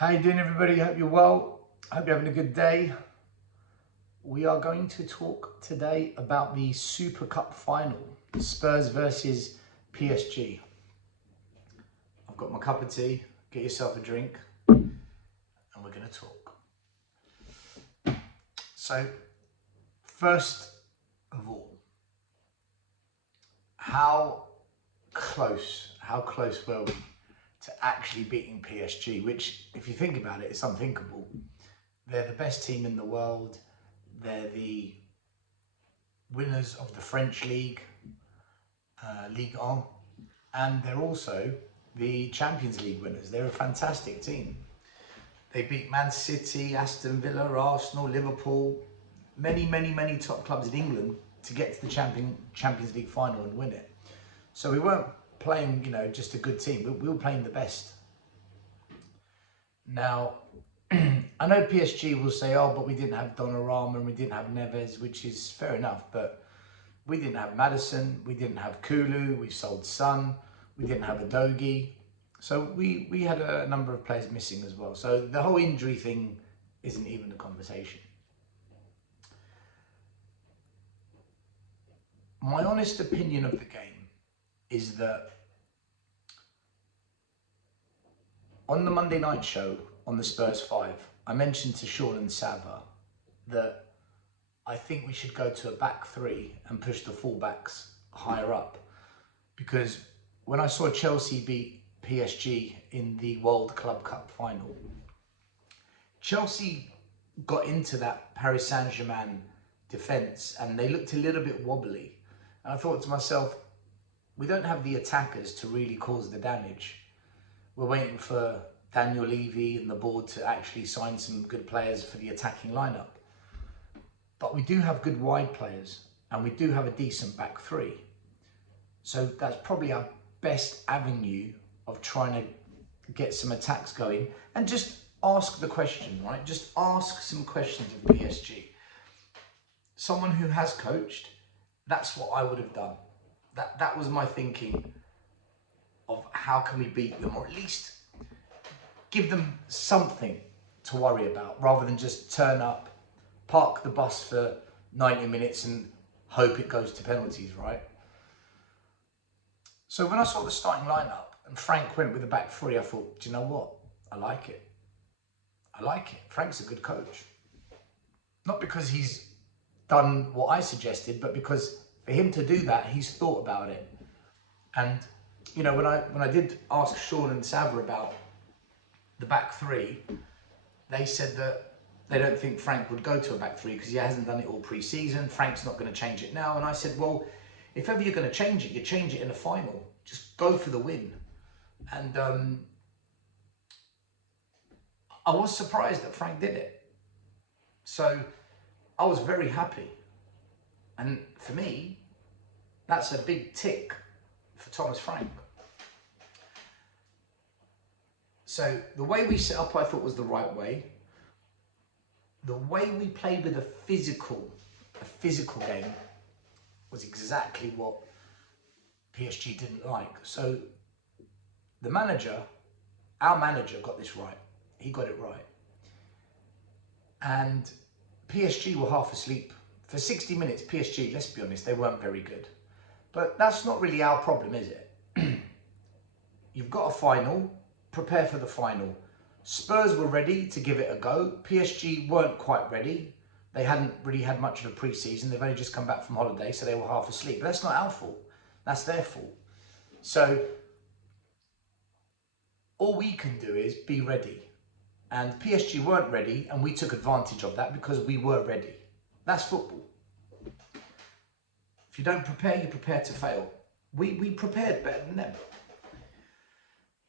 How you doing, everybody? Hope you're well. Hope you're having a good day. We are going to talk today about the Super Cup final, Spurs versus PSG. I've got my cup of tea. Get yourself a drink, and we're going to talk. So, first of all, how close were we to actually beating PSG, which, if you think about it, is unthinkable. They're the best team in the world. They're the winners of the French League, Ligue 1, and they're also the Champions League winners. They're a fantastic team. They beat Man City, Aston Villa, Arsenal, Liverpool, many top clubs in England to get to the Champions League final and win it. So we weren't playing, just a good team. We were playing the best. Now, I know PSG will say, oh, but we didn't have Donnarumma and we didn't have Neves, which is fair enough, but we didn't have Maddison, we didn't have Kulu, we sold Son, we didn't have Adogi. So we had a number of players missing as well. So the whole injury thing isn't even a conversation. My honest opinion of the game is that on the Monday night show on the Spurs 5, I mentioned to Sean and Sava that I think we should go to a back three and push the fullbacks higher up, because when I saw Chelsea beat PSG in the World Club Cup final, Chelsea got into that Paris Saint-Germain defence and they looked a little bit wobbly. And I thought to myself, we don't have the attackers to really cause the damage. We're waiting for Daniel Levy and the board to actually sign some good players for the attacking lineup. But we do have good wide players and we do have a decent back three. So that's probably our best avenue of trying to get some attacks going and just ask the question, right? Just ask some questions of PSG. Someone who has coached, that's what I would have done. That was my thinking of how can we beat them, or at least give them something to worry about rather than just turn up, park the bus for 90 minutes and hope it goes to penalties, right? So when I saw the starting lineup and Frank went with the back three, I thought, do you know what? I like it. I like it. Frank's a good coach. Not because he's done what I suggested, but because for him to do that, he's thought about it. And when I did ask Sean and Sava about the back three, they said that they don't think Frank would go to a back three because he hasn't done it all pre-season. Frank's not going to change it now. And I said, well, if ever you're going to change it, you change it in the final. Just go for the win. And I was surprised that Frank did it. So I was very happy. And for me, that's a big tick for Thomas Frank. So the way we set up, I thought, was the right way. The way we played with a physical game was exactly what PSG didn't like. So our manager got this right. He got it right. And PSG were half asleep. For 60 minutes, PSG, let's be honest, they weren't very good. But that's not really our problem, is it? You've got a final, prepare for the final. Spurs were ready to give it a go. PSG weren't quite ready. They hadn't really had much of a pre-season. They've only just come back from holiday, so they were half asleep. But that's not our fault. That's their fault. So all we can do is be ready. And PSG weren't ready, and we took advantage of that because we were ready. That's football. If you don't prepare, you prepare to fail. We prepared better than them.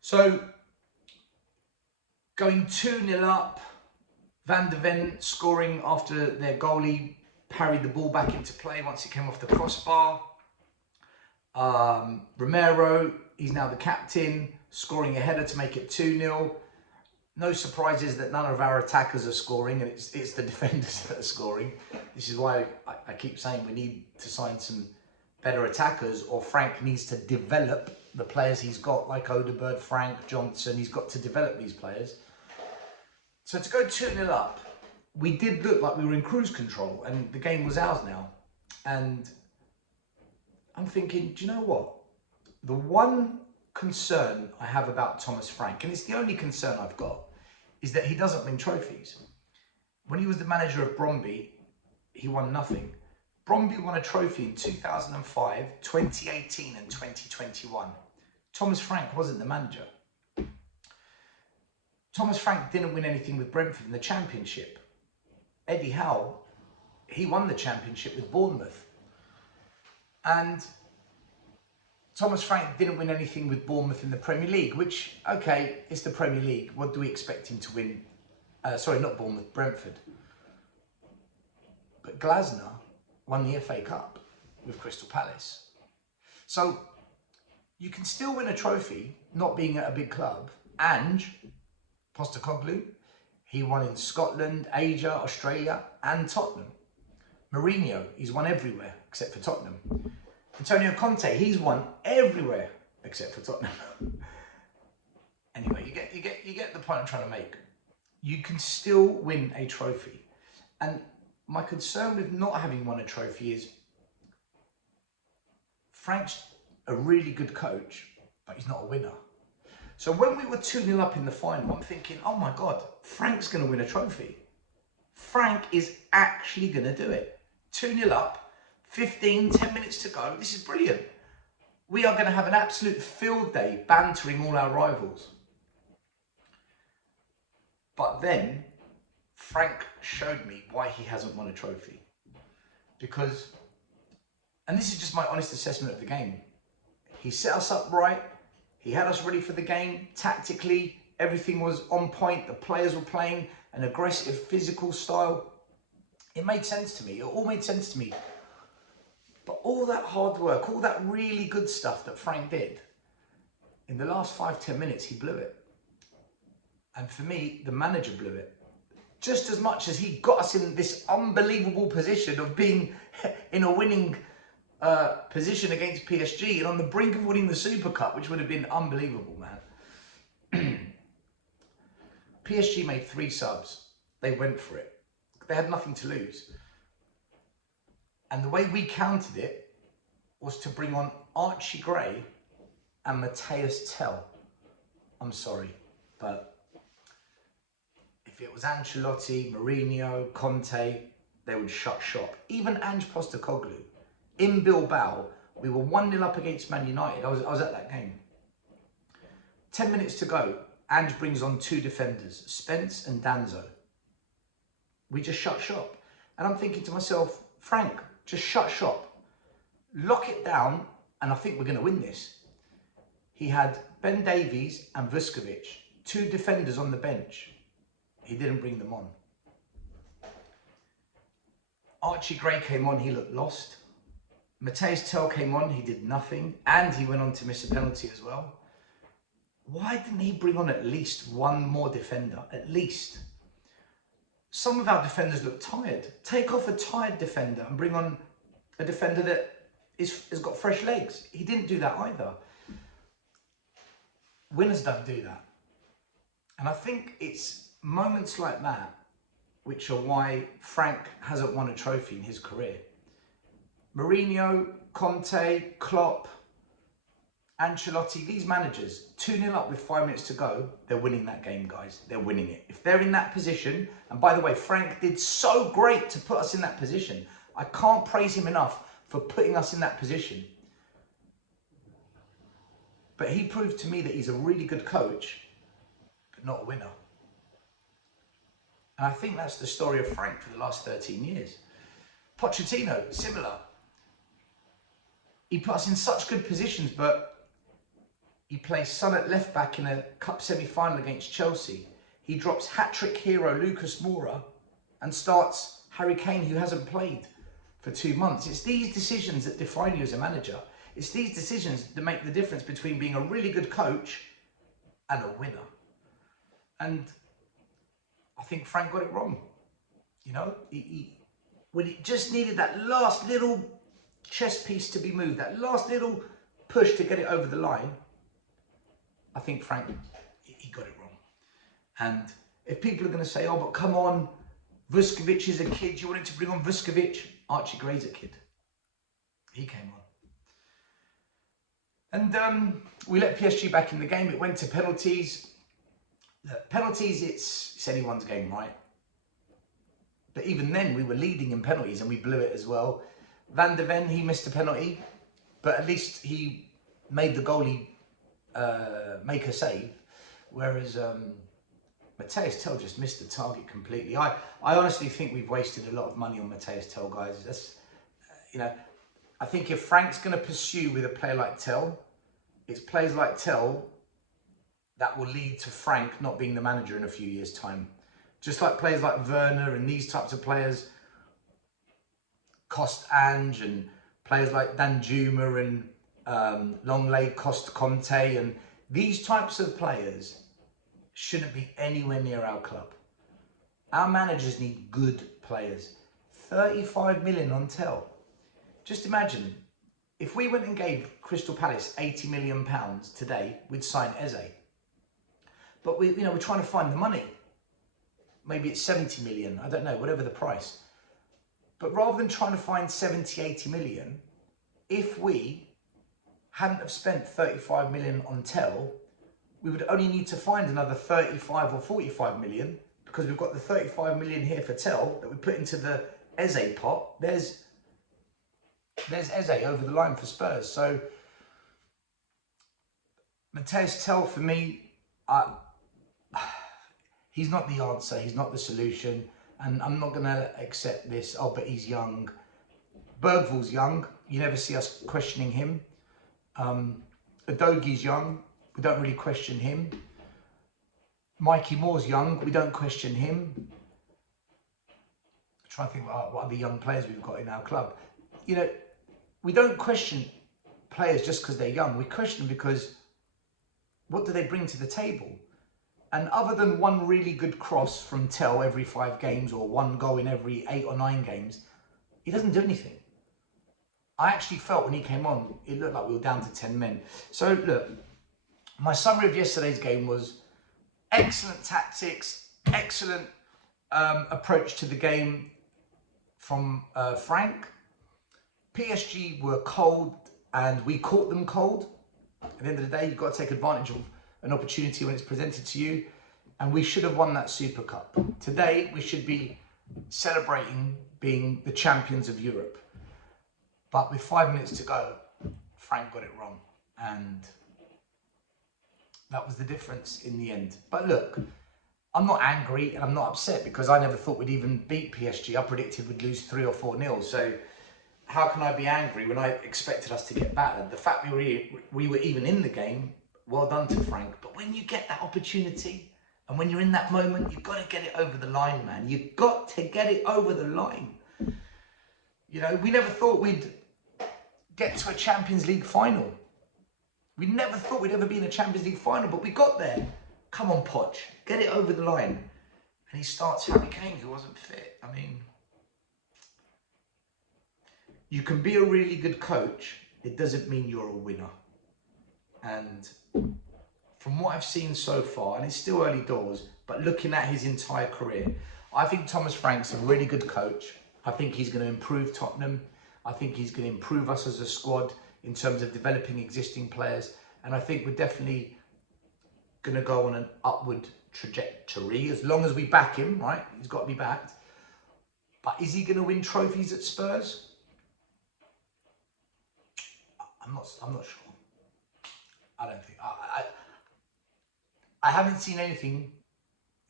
So, going 2-0 up, Van de Ven scoring after their goalie parried the ball back into play once it came off the crossbar. Romero, he's now the captain, scoring a header to make it 2-0. No surprises that none of our attackers are scoring, and it's the defenders that are scoring. This is why I keep saying we need to sign some better attackers, or Frank needs to develop the players he's got, like Odegaard, Frank, Johnson. He's got to develop these players. So to go 2-0 up, we did look like we were in cruise control and the game was ours now. And I'm thinking, do you know what? The one concern I have about Thomas Frank, and it's the only concern I've got, is that he doesn't win trophies. When he was the manager of Bromby, he won nothing. Bromby won a trophy in 2005, 2018 and 2021. Thomas Frank wasn't the manager. Thomas Frank didn't win anything with Brentford in the Championship. Eddie Howe, he won the Championship with Bournemouth. And Thomas Frank didn't win anything with Bournemouth in the Premier League, which, okay, it's the Premier League. What do we expect him to win? Sorry, not Bournemouth, Brentford. But Glasner won the FA Cup with Crystal Palace. So you can still win a trophy not being at a big club. And Postecoglou, he won in Scotland, Asia, Australia and Tottenham. Mourinho, he's won everywhere except for Tottenham. Antonio Conte, he's won everywhere except for Tottenham. Anyway, you get the point I'm trying to make. You can still win a trophy. And my concern with not having won a trophy is Frank's a really good coach, but he's not a winner. So when we were 2-0 up in the final, I'm thinking, oh my God, Frank's going to win a trophy. Frank is actually going to do it. 2-0 up, 10 minutes to go. This is brilliant. We are going to have an absolute field day bantering all our rivals. But then Frank showed me why he hasn't won a trophy. Because, and this is just my honest assessment of the game, he set us up right. He had us ready for the game. Tactically, everything was on point. The players were playing an aggressive, physical style. It made sense to me. It all made sense to me. But all that hard work, all that really good stuff that Frank did, in the last 5-10 minutes, he blew it. And for me, the manager blew it. Just as much as he got us in this unbelievable position of being in a winning position against PSG and on the brink of winning the Super Cup, which would have been unbelievable, man. PSG made 3 subs. They went for it. They had nothing to lose. And the way we countered it was to bring on Archie Gray and Matthias Tell. I'm sorry, but if it was Ancelotti, Mourinho, Conte, they would shut shop. Even Ange Postecoglou. In Bilbao, we were 1-0 up against Man United. I was at that game. 10 minutes to go. Ange brings on 2 defenders, Spence and Danzo. We just shut shop. And I'm thinking to myself, Frank, just shut shop. Lock it down, and I think we're going to win this. He had Ben Davies and Vuskovic, 2 defenders on the bench. He didn't bring them on. Archie Gray came on, he looked lost. Matthias Tell came on, he did nothing, and he went on to miss a penalty as well. Why didn't he bring on at least 1 more defender? At least. Some of our defenders look tired. Take off a tired defender and bring on a defender that has got fresh legs. He didn't do that either. Winners don't do that. And I think it's moments like that which are why Frank hasn't won a trophy in his career. Mourinho, Conte, Klopp, Ancelotti, these managers, 2-0 up with 5 minutes to go, they're winning that game, guys. They're winning it. If they're in that position, and by the way, Frank did so great to put us in that position. I can't praise him enough for putting us in that position. But he proved to me that he's a really good coach, but not a winner. And I think that's the story of Frank for the last 13 years. Pochettino, similar. He put us in such good positions, but he plays Son at left back in a cup semi-final against Chelsea. He drops hat-trick hero Lucas Moura and starts Harry Kane, who hasn't played for 2 months. It's these decisions that define you as a manager. It's these decisions that make the difference between being a really good coach and a winner. And I think Frank got it wrong. You know, when it just needed that last little chess piece to be moved, that last little push to get it over the line, I think Frank, he got it wrong. And If people are going to say, oh, but come on, Vuskovic is a kid, you wanted to bring on Vuskovic. Archie Gray's a kid. He came on. And we let PSG back in the game. It went to penalties. Look, penalties, it's anyone's game, right? But even then, we were leading in penalties and we blew it as well. Van de Ven, he missed a penalty, but at least he made the goalie make a save. Whereas Matthias Tell just missed the target completely. I honestly think we've wasted a lot of money on Matthias Tell, guys. That's, you know, I think if Frank's going to pursue with a player like Tell, it's players like Tell that will lead to Frank not being the manager in a few years' time. Just like players like Werner and these types of players cost Ange, and players like Danjuma and Longley cost Conte, and these types of players shouldn't be anywhere near our club. Our managers need good players. 35 million on Tell. Just imagine, if we went and gave Crystal Palace £80 million today, we'd sign Eze. But we're trying to find the money. Maybe it's 70 million, I don't know, whatever the price. But rather than trying to find 70, 80 million, if we hadn't have spent 35 million on Tell, we would only need to find another 35 or 45 million, because we've got the 35 million here for Tell that we put into the Eze pot. There's Eze over the line for Spurs. So Matthias Tell, for me, he's not the answer, he's not the solution, and I'm not going to accept this, oh, but he's young. Bergvall's young, you never see us questioning him. Udogi's young, we don't really question him. Mikey Moore's young, we don't question him. I'm trying to think what other young players we've got in our club. You know, we don't question players just because they're young, we question them because what do they bring to the table? And other than one really good cross from Tell every 5 games, or one goal in every 8 or 9 games, he doesn't do anything. I actually felt when he came on, it looked like we were down to 10 men. So look, my summary of yesterday's game was excellent tactics, excellent approach to the game from Frank. PSG were cold and we caught them cold. At the end of the day, you've got to take advantage of an opportunity when it's presented to you, and we should have won that Super Cup. Today, we should be celebrating being the champions of Europe. But with 5 minutes to go, Frank got it wrong, and that was the difference in the end. But look, I'm not angry and I'm not upset, because I never thought we'd even beat PSG. I predicted we'd lose 3 or 4-0. So how can I be angry when I expected us to get battered? The fact we were even in the game, well done to Frank. But when you get that opportunity and when you're in that moment, you've got to get it over the line, man. You've got to get it over the line. You know, we never thought we'd get to a Champions League final. We never thought we'd ever be in a Champions League final, but we got there. Come on, Poch, get it over the line. And he starts Harry Kane, who wasn't fit. I mean, you can be a really good coach, it doesn't mean you're a winner. And from what I've seen so far, and it's still early doors, but looking at his entire career, I think Thomas Frank's a really good coach. I think he's going to improve Tottenham. I think he's going to improve us as a squad in terms of developing existing players. And I think we're definitely going to go on an upward trajectory as long as we back him, right? He's got to be backed. But is he going to win trophies at Spurs? I'm not sure. I don't think. I haven't seen anything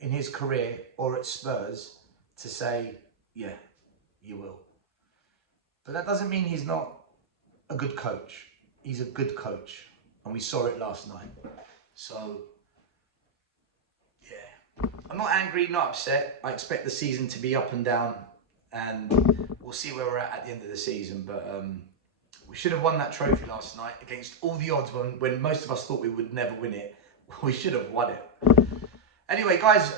in his career or at Spurs to say, yeah, you will. But that doesn't mean he's not a good coach. He's a good coach, and we saw it last night. So, yeah, I'm not angry, not upset. I expect the season to be up and down, and we'll see where we're at the end of the season. But we should have won that trophy last night against all the odds when most of us thought we would never win it. We should have won it. Anyway, guys,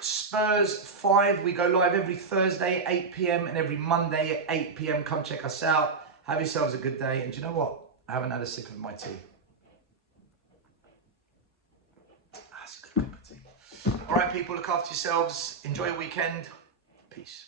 Spurs 5. We go live every Thursday at 8 PM and every Monday at 8 PM. Come check us out. Have yourselves a good day. And do you know what? I haven't had a sip of my tea. That's a good cup of tea. All right, people, look after yourselves. Enjoy your weekend. Peace.